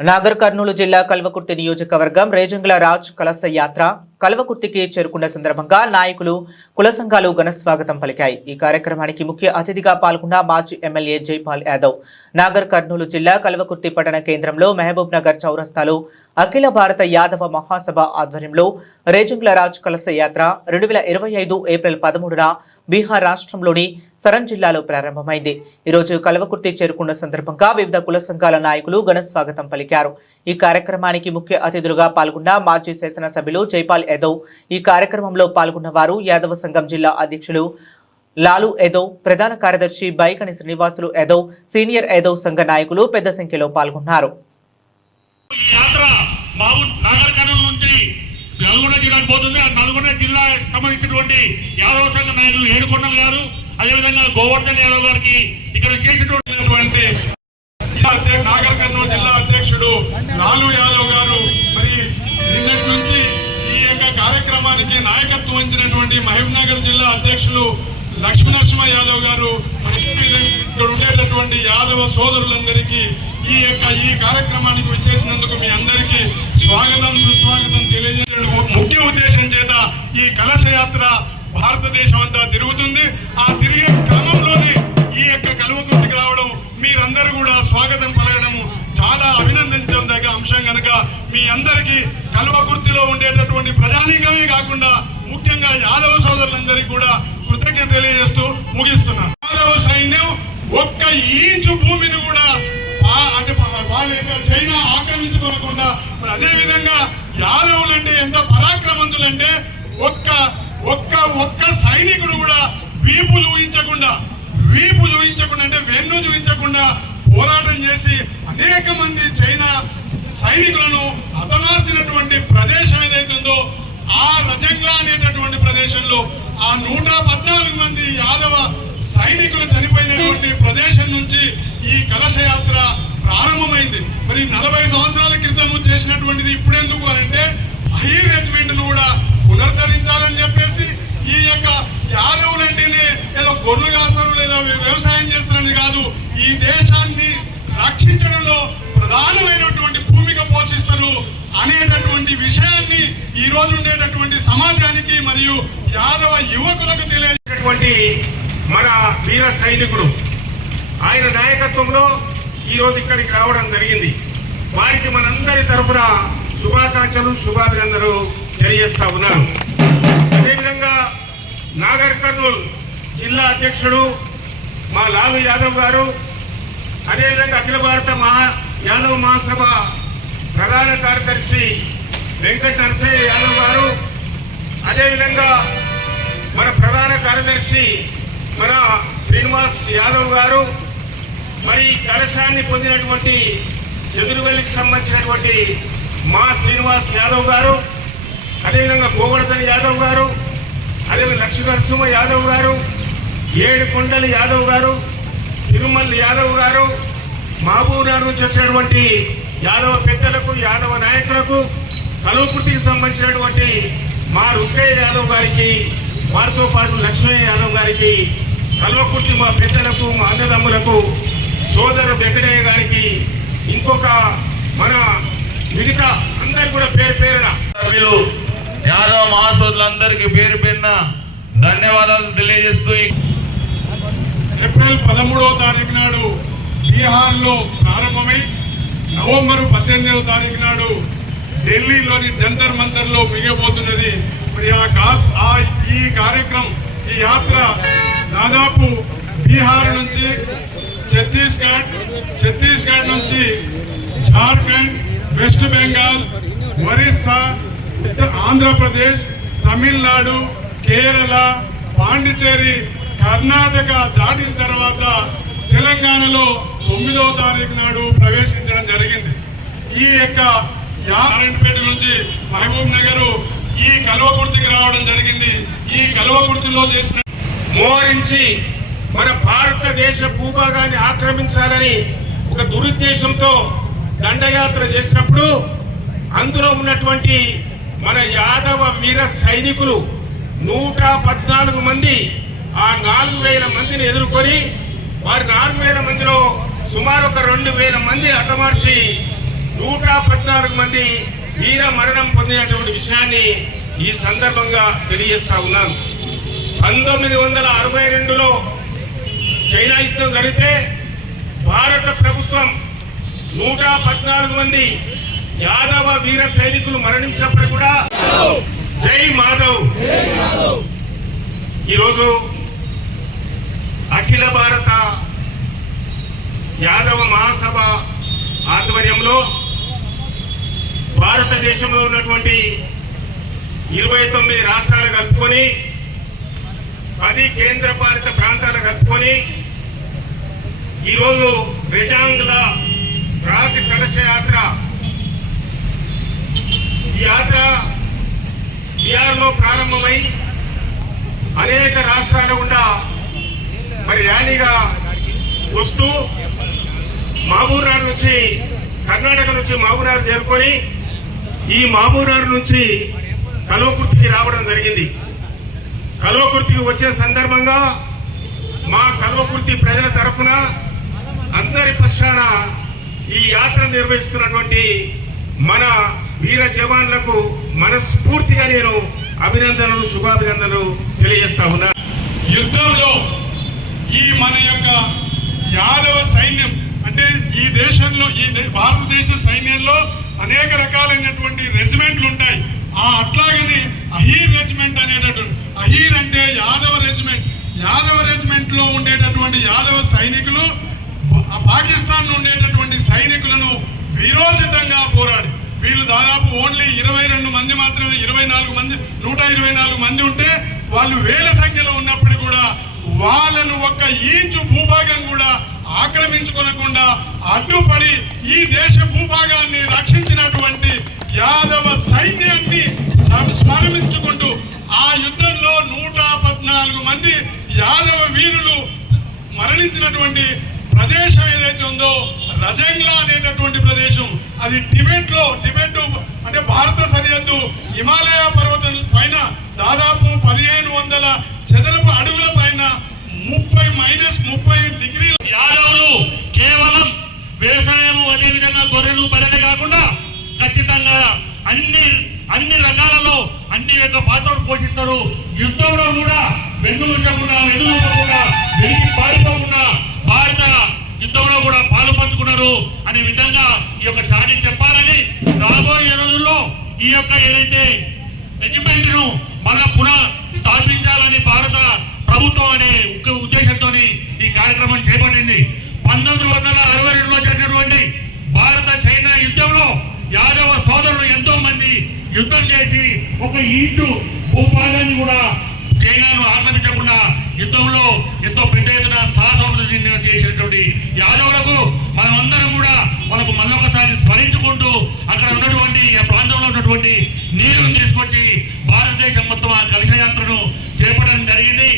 నాగర్ కర్నూలు జిల్లా కల్వకుర్తి నియోజకవర్గం రేజంగుల రాజ్ కలశ యాత్ర కల్వకుర్తికి చేరుకున్న సందర్భంగా నాయకులు కుల సంఘాలు ఘన స్వాగతం పలికాయి। ఈ కార్యక్రమానికి ముఖ్య అతిథిగా పాల్గొన్న మాజీ ఎమ్మెల్యే జైపాల్ యాదవ్ నాగర్ కర్నూలు జిల్లా కల్వకుర్తి పట్టణ కేంద్రంలో మహబూబ్ నగర్ చౌరస్తాలో అఖిల భారత యాదవ మహాసభ ఆధ్వర్యంలో రేజంగుల రాజ్ కలశ యాత్ర 2025 ఏప్రిల్ 13న బీహార్ రాష్ట్రంలోని సరన్ జిల్లాలో ప్రారంభమైంది। ఈ రోజు కల్వకుర్తి చేరుకున్న సందర్భంగా వివిధ కుల సంఘాల నాయకులు ఘన స్వాగతం పలికారు। ఈ కార్యక్రమానికి ముఖ్య అతిథులుగా పాల్గొన్న మాజీ శాసనసభ్యులు జైపాల్ యాదవ్, ఈ కార్యక్రమంలో పాల్గొన్న వారు యాదవ సంఘం జిల్లా అధ్యక్షులు లాలు యాదవ్, ప్రధాన కార్యదర్శి బైకని శ్రీనివాసులు యాదవ్, సీనియర్ యాదవ్ సంఘ నాయకులు పెద్ద సంఖ్యలో పాల్గొన్నారు। నల్గొండ జిల్లాకు పోతుంది। ఆ నల్గొండ జిల్లా సంబంధించినటువంటి యాదవ సంఘ నాయకులు ఏడుకొండలు గారు, అదేవిధంగా గోవర్ధన్ యాదవ్ గారికి ఇక్కడ చేసినటువంటి నాగర్ కర్నూలు జిల్లా అధ్యక్షుడు లాలు యాదవ్ గారు మరి నిన్నటి నుంచి ఈ యొక్క కార్యక్రమానికి నాయకత్వం వహించినటువంటి మహబూబ్ నగర్ జిల్లా అధ్యక్షులు లక్ష్మీనరసింహ యాదవ్ గారు, ఇక్కడ ఉండేటటువంటి యాదవ సోదరులందరికీ ఈ కార్యక్రమానికి వచ్చేసినందుకు మీ అందరికీ స్వాగతం సుస్వాగతం తెలియజేయడం ముఖ్య ఉద్దేశం చేత ఈ కలశ యాత్ర భారతదేశం అంతా తిరుగుతుంది। ఆ తిరిగే క్రమంలోనే ఈ యొక్క కల్వకుర్తికి రావడం, మీరందరూ కూడా స్వాగతం పలకడం చాలా అభినందించదగ్గ అంశం కనుక మీ అందరికీ కల్వకుర్తిలో ఉండేటటువంటి ప్రజానీకమే కాకుండా ముఖ్యంగా యాదవ సోదరులందరికీ కూడా కృతజ్ఞత తెలియజేస్తూ ముగిస్తున్నాను। యాదవ సైన్యం ఒక్క ఇంచు భూమిని కూడా అంటే వాళ్ళ యొక్క చైనా ఆక్రమించుకోకుండా, మరి అదే విధంగా యాదవులు అంటే ఎంత పరాక్రమంతులంటే ఒక్క సైనికుడు కూడా వీపు చూయించకుండా అంటే వెన్ను చూయించకుండా పోరాటం చేసి అనేక మంది చైనా సైనికులను హతమార్చినటువంటి ప్రదేశం ఏదైతుందో ఆ రజంగ్లా అనేటటువంటి ప్రదేశంలో ఆ 114 మంది యాదవ సైనికులు చనిపోయినటువంటి ప్రదేశం నుంచి ఈ కలశ యాత్ర ప్రారంభమైంది। మరి 40 సంవత్సరాల క్రితం చేసినటువంటిది ఇప్పుడెందుకు అంటే హై రెజిమెంట్ ను కూడా పునరుద్ధరించాలని చెప్పేసి ఈ యొక్క యాదవులంటేనే ఏదో గొర్రెలు కాస్తారు లేదా వ్యవసాయం చేస్తారని కాదు, ఈ దేశాన్ని రక్షించడంలో ప్రధానమైనటువంటి భూమిక పోషిస్తారు అనేటటువంటి విషయాన్ని ఈ రోజు ఉండేటటువంటి సమాజానికి మరియు యాదవ యువకులకు తెలియజేసేటువంటి మన వీర సైనికుడు ఆయన నాయకత్వంలో ఈ రోజు ఇక్కడికి రావడం జరిగింది। వారికి మనందరి తరఫున శుభాకాంక్షలు శుభాభినందనలు తెలియజేస్తా ఉన్నాను। అదేవిధంగా నాగర్ కర్నూలు జిల్లా అధ్యక్షుడు మా లాలు యాదవ్ గారు, అదేవిధంగా అఖిల భారత యాదవ మహాసభ ప్రధాన కార్యదర్శి వెంకట నరసయ్య యాదవ్ గారు, అదేవిధంగా మన ప్రధాన కార్యదర్శి మన శ్రీనివాస్ యాదవ్ గారు, మరి కలశాన్ని పొందినటువంటి చెదురువెల్లికి సంబంధించినటువంటి మా శ్రీనివాస్ యాదవ్ గారు, అదేవిధంగా గోవర్ధన్ యాదవ్ గారు, అదేవిధంగా లక్ష్మీనరసింహ యాదవ్ గారు, ఏడుకొండలి యాదవ్ గారు, తిరుమల్ యాదవ్ గారు, మహబూబ్ నగర్ నుంచి వచ్చినటువంటి యాదవ పెద్దలకు యాదవ నాయకులకు, కల్వకుర్తికి సంబంధించినటువంటి మా రుక్కయ్య యాదవ్ గారికి, వారితో పాటు లక్ష్మయ్య యాదవ్ గారికి, కల్వకుర్తి మా పెద్దలకు మా అన్నదమ్ములకు, సోదరు వెంకటయ్య గారికి, ఇంకొక మన మిగతా అందరికి కూడా పేరు పేరున సభ్యులు యాదవ మహాసోదరులందరికీ పేరు పేరున ధన్యవాదాలు తెలియజేస్తూ ఏప్రిల్ 13వ తారీఖు నాడు బీహార్ లో ప్రారంభమై నవంబర్ 18వ తారీఖు నాడు ఢిల్లీలోని జంతర్ మంతర్ లో మిగిలిపోతున్నది। మరి ఈ కార్యక్రమం ఈ యాత్ర దాదాపు బీహార్ నుంచి ఛత్తీస్గఢ్ నుంచి జార్ఖండ్, వెస్ట్ బెంగాల్, ఒరిస్సా, ఆంధ్రప్రదేశ్, తమిళనాడు, కేరళ, పాండిచేరి, కర్ణాటక దాటిన తర్వాత తెలంగాణలో 9వ తారీఖు నాడు ప్రవేశించడం జరిగింది। ఈ యొక్క నారాయణపేట నుంచి మహబూబ్ నగర్ ఈ కల్వకుర్తికి రావడం జరిగింది। ఈ కల్వకుర్తిలో చేసిన మోహరించి మన భారతదేశ భూభాగాన్ని ఆక్రమించాలని ఒక దురుద్దేశంతో దండయాత్ర చేసినప్పుడు అందులో ఉన్నటువంటి మన యాదవ వీర సైనికులు 114 మంది ఆ 4000 మందిని ఎదుర్కొని వారి 4000 మందిలో సుమారు ఒక 2000 మంది హతమార్చి 114 మంది వీర మరణం పొందినటువంటి విషయాన్ని ఈ సందర్భంగా తెలియజేస్తా ఉన్నాను. 1962లో చైనా యుద్ధం జరిగితే భారత ప్రభుత్వం 114 మంది యాదవ వీర సైనికులు మరణించినప్పుడు కూడా జై మాధవ్ ఈరోజు అఖిల భారత యాదవ మహాసభ ఆధ్వర్యంలో భారతదేశంలో ఉన్నటువంటి 29 రాష్ట్రాలు కలుపుకొని 10 కేంద్ర పాలిత ప్రాంతాలు కలుపుకొని ఈరోజు రెజాంగ్ల రాజ్ కలశ యాత్ర, ఈ యాత్ర బీహార్లో ప్రారంభమై అనేక రాష్ట్రాల గుండా మరి ర్యాలీగా వస్తూ మహబూబ్నగర్ నుంచి, కర్ణాటక నుంచి మహబూబ్నగర్ చేరుకొని ఈ మహబూబ్నగర్ నుంచి కల్వకుర్తికి రావడం జరిగింది. కల్వకుర్తికి వచ్చే సందర్భంగా మా కల్వకుర్తి ప్రజల తరఫున అందరి పక్షాన ఈ యాత్ర నిర్వహిస్తున్నటువంటి మన వీర జవాన్లకు మనస్ఫూర్తిగా నేను అభినందనలు, శుభాభినందనలు తెలియజేస్తా ఉన్నా. యుద్ధంలో ఈ మన యొక్క యాదవ సైన్యం అంటే ఈ దేశంలో భారతదేశ సైన్యంలో అనేక రకాలైనటువంటి రెజిమెంట్లు ఉంటాయి. అట్లాగని అహీర్ రెజిమెంట్ అనేటటువంటి, అహీర్ అంటే యాదవ రెజిమెంట్. యాదవ రెజిమెంట్ లో ఉండేటటువంటి యాదవ సైనికులు పాకిస్తాన్ ఉండేటటువంటి సైనికులను వీరోచితంగా పోరాడి, వీళ్ళు దాదాపు ఓన్లీ 22 మంది మాత్రమే, 124 మంది ఉంటే వాళ్ళు వేల సంఖ్యలో ఉన్నప్పుడు కూడా వాళ్ళను ఒక్క ఇంచు భూభాగం కూడా ఆక్రమించుకోనకుండా అడ్డుపడి ఈ దేశ భూభాగాన్ని రక్షించినటువంటి యాదవ సైన్యాన్ని స్మరించుకుంటూ ఆ యుద్ధంలో 114 మంది యాదవ వీరులు మరణించినటువంటి ప్రదేశం ఏదైతే ఉందో రజంగ్లా అనేటటువంటి ప్రదేశం, అది టిబెట్ అంటే భారత సరిహద్దు హిమాలయ పర్వతం పైన దాదాపు 1500 చదరపు అడుగుల పైన 30 డిగ్రీల. యాదవులు కేవలం వ్యవసాయం, అదేవిధంగా గొర్రెలు పడలే కాకుండా ఖచ్చితంగా అన్ని రకాలలో అన్ని యొక్క పాత్రలు పోషిస్తారు. యుద్ధంలో కూడా వెన్నుముట్టకుండా, వెనుకకుండా, వెలికి పారిపోకుండా భారత యుద్ధంలో కూడా పాలు పంచుకున్నారు అనే విధంగా ఈ యొక్క చాటి చెప్పాలని, రాబోయే రోజుల్లో ఈ యొక్క ఏదైతే రెజిమెంట్ ను మళ్ళా పునః స్థాపించాలని భారత ప్రభుత్వం అనే ఉద్దేశంతో ఈ కార్యక్రమం చేపట్టింది. 1962లో జరిగినటువంటి భారత చైనా యుద్ధంలో యాదవ సోదరులు ఎంతో మంది యుద్ధం చేసి ఒక ఇంచు భూభాగాన్ని కూడా చైనాను ఆక్రమించకుండా యుద్ధంలో ఎంతో పెద్ద ఎత్తున సాహసోపేతం చేసినటువంటి యాదవులకు మనమందరం కూడా మనకు మళ్ళొకసారి స్మరించుకుంటూ అక్కడ ఉన్నటువంటి ఆ ప్రాంతంలో ఉన్నటువంటి నీరును తీసుకొచ్చి భారతదేశం మొత్తం ఆ కలశ యాత్రను చేపట్టడం జరిగింది.